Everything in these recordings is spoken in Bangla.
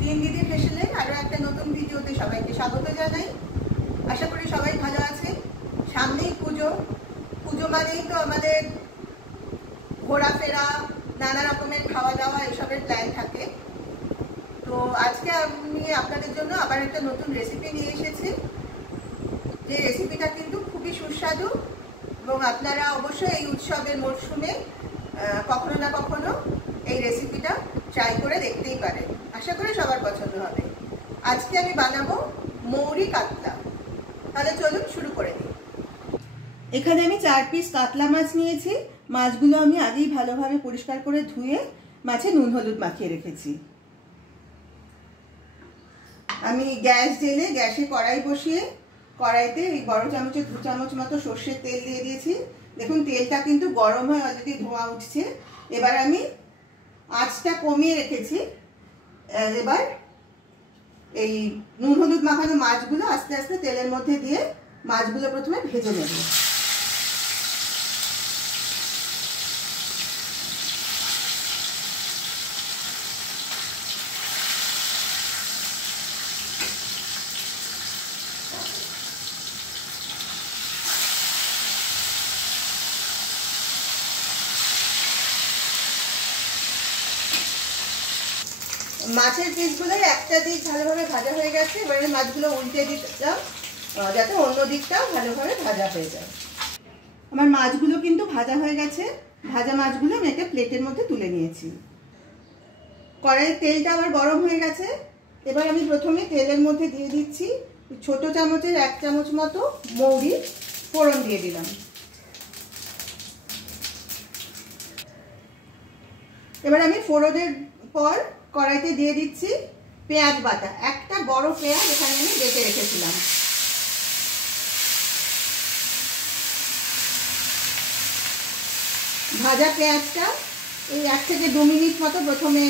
তিন দিদি ফেসেলের আরো একটা নতুন ভিডিওতে সবাইকে স্বাগত জানাই। আশা করি সবাই ভালো আছে। সামনেই পুজো, পুজো মানেই তো আমাদের ঘোরাফেরা, নানা রকমের খাওয়া দাওয়া এসবের প্ল্যান থাকে। তো আজকে আমি আপনাদের জন্য আবার একটা নতুন রেসিপি নিয়ে এসেছি, যে রেসিপিটা কিন্তু খুবই সুস্বাদু এবং আপনারা অবশ্যই এই উৎসবের মরশুমে কখনো না কখনো এই রেসিপিটা ট্রাই করে দেখতেই পারেন। আশা করি সবার পছন্দ হবে। আজকে আমি বানাবো মৌরি কাতলা। তাহলে চলুন শুরু করে দিই। এখানে আমি 4 পিস কাতলা মাছ নিয়েছি। মাছগুলো আমি আগেই ভালোভাবে পরিষ্কার করে ধুয়ে মাছে নুন হলুদ মাখিয়ে রেখেছি। আমি গ্যাস জেলে গ্যাসে কড়াই বসিয়ে কড়াইতে এই বড় চামচের 2 চামচ মতো সর্ষের তেল দিয়ে দিয়েছি। দেখুন তেলটা কিন্তু গরম হয়ে অলরেডি ধোঁয়া উঠছে। এবার আমি আঁচটা কমিয়ে রেখেছি। এবার এই নুন হলুদ মাখানো মাছগুলো আস্তে আস্তে তেলের মধ্যে দিয়ে মাছগুলো প্রথমে ভেজে নেব। মাছের পিসগুলোর একটা দিক ভালোভাবে ভাজা হয়ে গেছে। এবারে মাছগুলো উল্টে দিলাম যাতে অন্য দিকটাও ভালোভাবে ভাজা হয়ে যায়। আমার মাছগুলো কিন্তু ভাজা হয়ে গেছে। ভাজা মাছগুলো আমি একটা প্লেটের মধ্যে তুলে নিয়েছি। কড়াইয়ের তেলটা আবার গরম হয়ে গেছে। এবার আমি প্রথমে তেলের মধ্যে দিয়ে দিচ্ছি ছোট চামচের 1 চামচ মতো মৌরি ফোড়ন দিয়ে দিলাম। এবার আমি ফোড়নের পর কড়াইতে দিয়ে দিচ্ছি পেঁয়াজ বাটা। একটা বড় পেঁয়াজ এখানে আমি বেটে রেখেছিলাম। ভাজা পেঁয়াজটা এই 1 থেকে 2 মিনিট মতো প্রথমে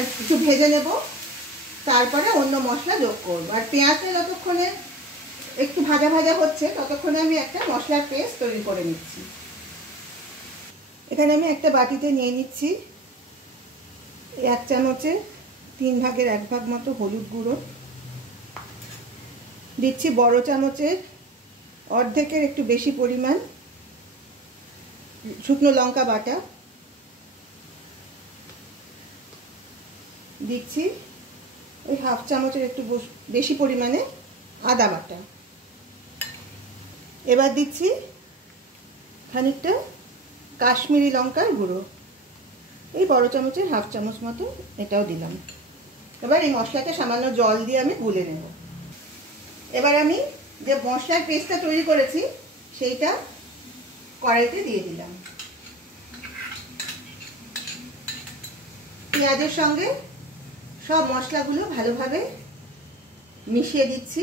একটু ভেজে নেব, তারপরে অন্য মশলা যোগ করব। আর পেঁয়াজটা যতক্ষণে একটু ভাজা ভাজা হচ্ছে ততক্ষণে আমি একটা মশলার পেস্ট তৈরি করে নিচ্ছি। এখানে আমি একটা বাটিতে নিয়ে নিচ্ছি 1 চামচে 3 ভাগের 1 ভাগ মতো হলুদ গুঁড়ো, দিচ্ছি বড় চামচের অর্ধেকের একটু বেশি পরিমাণ শুকনো লঙ্কা বাটা, দিচ্ছি ওই 1/2 চামচের একটু বেশি পরিমাণে আদা বাটা। এবার দিচ্ছি খানিকটা কাশ্মীরি লঙ্কার গুঁড়ো, এই বড় চামচের 1/2 চামচ মতো এটাও দিলাম। এবার এই মশলাটা সামান্য জল দিয়ে আমি গুলে নেব। এবার আমি যে মশলার পেস্টটা তৈরি করেছি সেইটা কড়াইতে দিয়ে দিলাম। পেঁয়াজের সঙ্গে সব মশলাগুলো ভালোভাবে মিশিয়ে দিচ্ছি।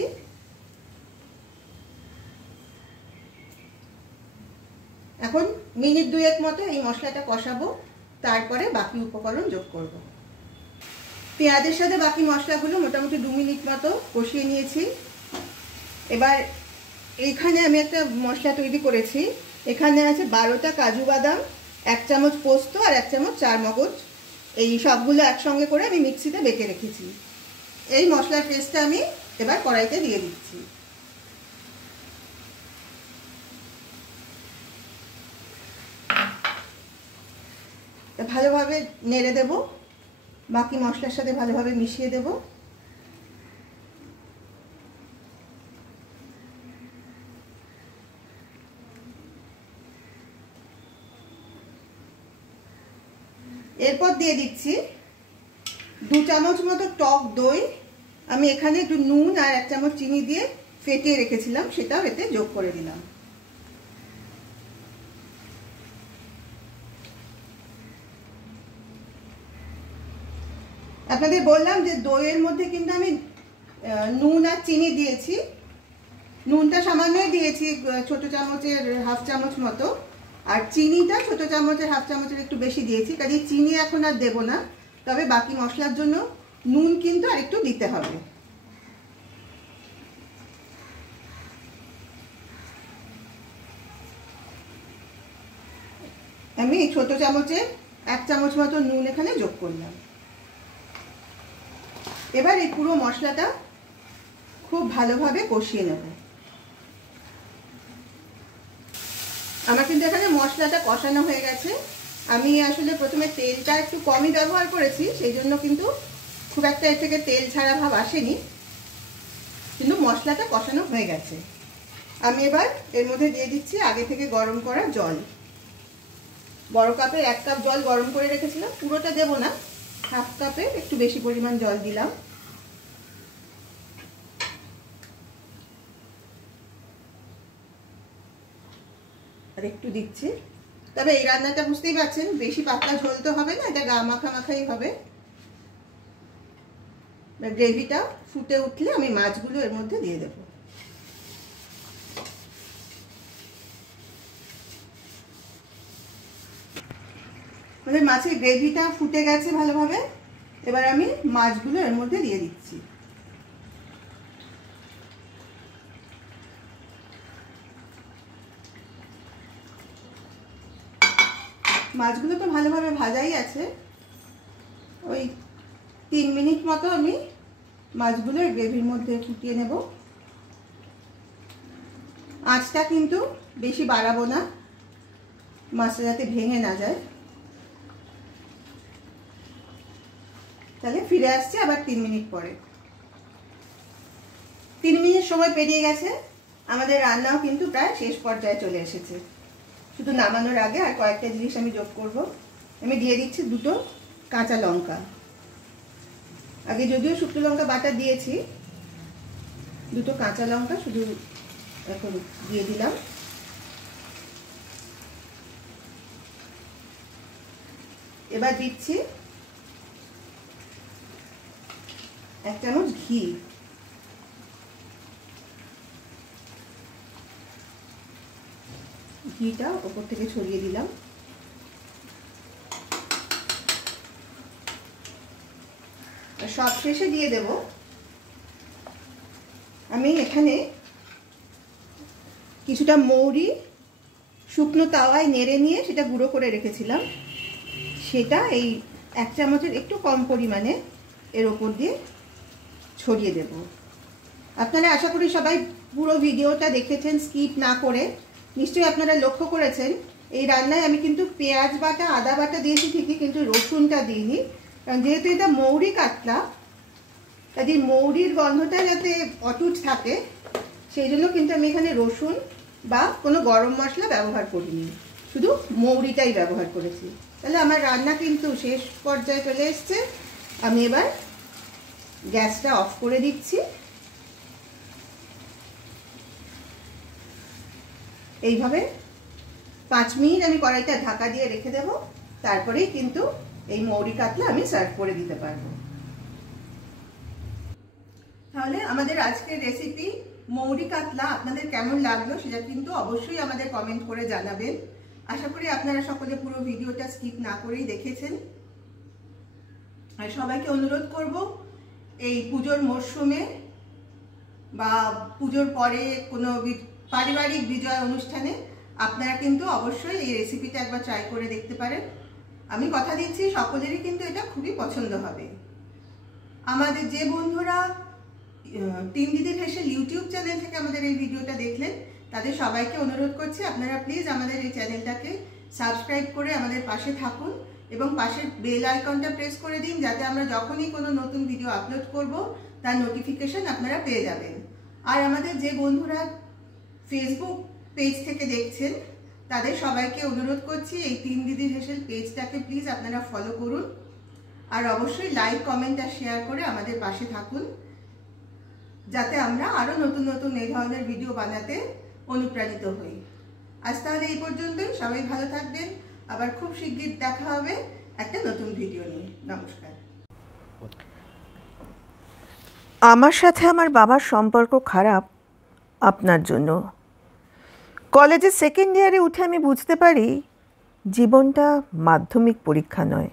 এখন মিনিট 2 মতো এই মশলাটা কষাবো, তারপরে বাকি উপকরণ যোগ করব। পেঁয়াজের সাথে বাকি মশলাগুলো মোটামুটি 2 মিনিট মতো কষিয়ে নিয়েছি। এবার এইখানে আমি একটা মশলা তৈরি করেছি। এখানে আছে 12টা কাজু বাদাম, 1 চামচ পোস্ত আর 1 চামচ চারমগজ। এই সবগুলো একসঙ্গে করে আমি মিক্সিতে বেটে রেখেছি। এই মশলার পেস্টটা আমি এবার কড়াইতে দিয়ে দিচ্ছি। ভালোভাবে নেড়ে দেব, বাকি মশলার সাথে ভালোভাবে মিশিয়ে দেব। এরপর দিয়ে দিচ্ছি 2 চামচ মতো টক দই। আমি এখানে একটু নুন আর 1 চামচ চিনি দিয়ে ফেটিয়ে রেখেছিলাম, সেটাও এতে যোগ করে দিলাম। আপনাদের বললাম যে দইয়ের মধ্যে কিন্তু আমি নুন আর চিনি দিয়েছি। নুনটা সামান্যই দিয়েছি, ছোট চামচের 1/2 চামচ মতো, আর চিনিটা ছোট চামচের 1/2 চামচের একটু বেশি দিয়েছি। কাজে চিনি এখন আর দেব না, তবে বাকি মশলার জন্য নুন কিন্তু আর একটু দিতে হবে। আমি ছোট চামচে 1 চামচ মতো নুন এখানে যোগ করলাম। এবার এই পুরো মশলাটা খুব ভালোভাবে কষিয়ে নেব। আমার কিন্তু এখানে মশলাটা কষানো হয়ে গেছে। আমি আসলে প্রথমে তেলটা একটু কমই ব্যবহার করেছি, সেই জন্য কিন্তু খুব একটা এর থেকে তেল ছাড়া ভাব আসেনি, কিন্তু মশলাটা কষানো হয়ে গেছে। আমি এবার এর মধ্যে দিয়ে দিচ্ছি আগে থেকে গরম করা জল। বড় কাপের 1 কাপ জল গরম করে রেখেছিলাম, পুরোটা দেব না, হাফ কাপের একটু বেশি পরিমাণ জল দিলাম। আর একটু দিচ্ছি। তবে এই রান্নাটা বুঝতেই পারছেন বেশি পাতলা ঝোল তো হবে না, এটা গা মাখা মাখাই হবে। গ্রেভিটা ফুটে উঠলে আমি মাছগুলো এর মধ্যে দিয়ে দেব। আমাদের মাছের গ্রেভিটা ফুটে গেছে ভালোভাবে। এবার আমি মাছগুলো এর মধ্যে দিয়ে দিচ্ছি। মাছগুলো তো ভালোভাবে ভাজাই আছে, ওই 3 মিনিট মতো আমি মাছগুলো গ্রেভির মধ্যে ফুটিয়ে নেব। আঁচটা কিন্তু বেশি বাড়াবো না, মাছটা যাতে ভেঙে না যায়। তাহলে ফিরে আসছি আবার 3 মিনিট পরে। 3 মিনিট সময় পেরিয়ে গেছে, আমাদের রান্নাও কিন্তু প্রায় শেষ পর্যায়ে চলে এসেছে। শুধু নামানোর আগে আর কয়েকটা জিনিস আমি যোগ করব। আমি দিয়ে দিচ্ছি 2টো কাঁচা লঙ্কা। আগে যদিও শুকনো লঙ্কা বাটা দিয়েছি, 2টো কাঁচা লঙ্কা শুধু এখন দিয়ে দিলাম। এবার দিচ্ছি 1 চামচ ঘি। ঘিটা উপর থেকে ছড়িয়ে দিলাম। আর সব শেষে দিয়ে দেব আমি এখানে কিছুটা মৌরি শুকনো তাওয়ায় নেড়ে নিয়ে সেটা গুঁড়ো করে রেখেছিলাম, সেটা এই 1 চামচের একটু কম পরিমাণে এর ওপর দিয়ে ছড়িয়ে দেব। আপনারা আশা করি সবাই পুরো ভিডিওটা দেখেছেন স্কিপ না করে। নিশ্চয়ই আপনারা লক্ষ্য করেছেন এই রান্নায় আমি কিন্তু পেঁয়াজ বাটা আদা বাটা দিয়েছি ঠিকই, কিন্তু রসুনটা দিইনি, কারণ যেহেতু এটা মৌরি কাতলা, কাজে মৌরির গন্ধটা যাতে অটুট থাকে সেই জন্য কিন্তু আমি এখানে রসুন বা কোনো গরম মশলা ব্যবহার করিনি, শুধু মৌরিটাই ব্যবহার করেছি। তাহলে আমার রান্না কিন্তু শেষ পর্যায়ে চলে এসছে। আমি এবার গ্যাসটা অফ করে দিচ্ছি। এইভাবে 5 মিনিট আমি কড়াইটা ঢাকা দিয়ে রেখে দেব, তারপরেই কিন্তু এই মৌরি কাতলা আমি সার্ভ করে দিতে পারবো। তাহলে আমাদের আজকের রেসিপি মৌরি কাতলা আপনাদের কেমন লাগলো সেটা কিন্তু অবশ্যই আমাদের কমেন্ট করে জানাবেন। আশা করি আপনারা সকলে পুরো ভিডিওটা স্কিপ না করেই দেখেছেন। আর সবাইকে অনুরোধ করব এই পুজোর মরশুমে বা পুজোর পরে কোনো পারিবারিক বিজয় অনুষ্ঠানে আপনারা কিন্তু অবশ্যই এই রেসিপিটা একবার ট্রাই করে দেখতে পারেন। আমি কথা দিচ্ছি সকলেরই কিন্তু এটা খুবই পছন্দ হবে। আমাদের যে বন্ধুরা টিম দিদির হেসেল ইউটিউব চ্যানেল থেকে আমাদের এই ভিডিওটা দেখলেন তাদের সবাইকে অনুরোধ করছি আপনারা প্লিজ আমাদের এই চ্যানেলটাকে সাবস্ক্রাইব করে আমাদের পাশে থাকুন এবং পাশের বেল আইকনটা প্রেস করে দিন, যাতে আমরা যখনই কোনো নতুন ভিডিও আপলোড করব তার নোটিফিকেশন আপনারা পেয়ে যাবেন। আর আমাদের যে বন্ধুরা ফেসবুক পেজ থেকে দেখছেন তাদের সবাইকে অনুরোধ করছি এই টিম দিদির হেসেল পেজটাকে প্লিজ আপনারা ফলো করুন, আর অবশ্যই লাইক কমেন্ট আর শেয়ার করে আমাদের পাশে থাকুন, যাতে আমরা আরো নতুন নতুন এই ধরনের ভিডিও বানাতে অনুপ্রাণিত হই। আজ তাহলে এই পর্যন্তই, সবাই ভালো থাকবেন, আবার খুব শিগগির দেখা হবে একটা নতুন ভিডিও নিয়ে। নমস্কার। আমার সাথে আমার বাবার সম্পর্ক খারাপ আপনার জন্য। কলেজের 2nd ইয়ারে উঠে আমি বুঝতে পারি জীবনটা মাধ্যমিক পরীক্ষা নয়,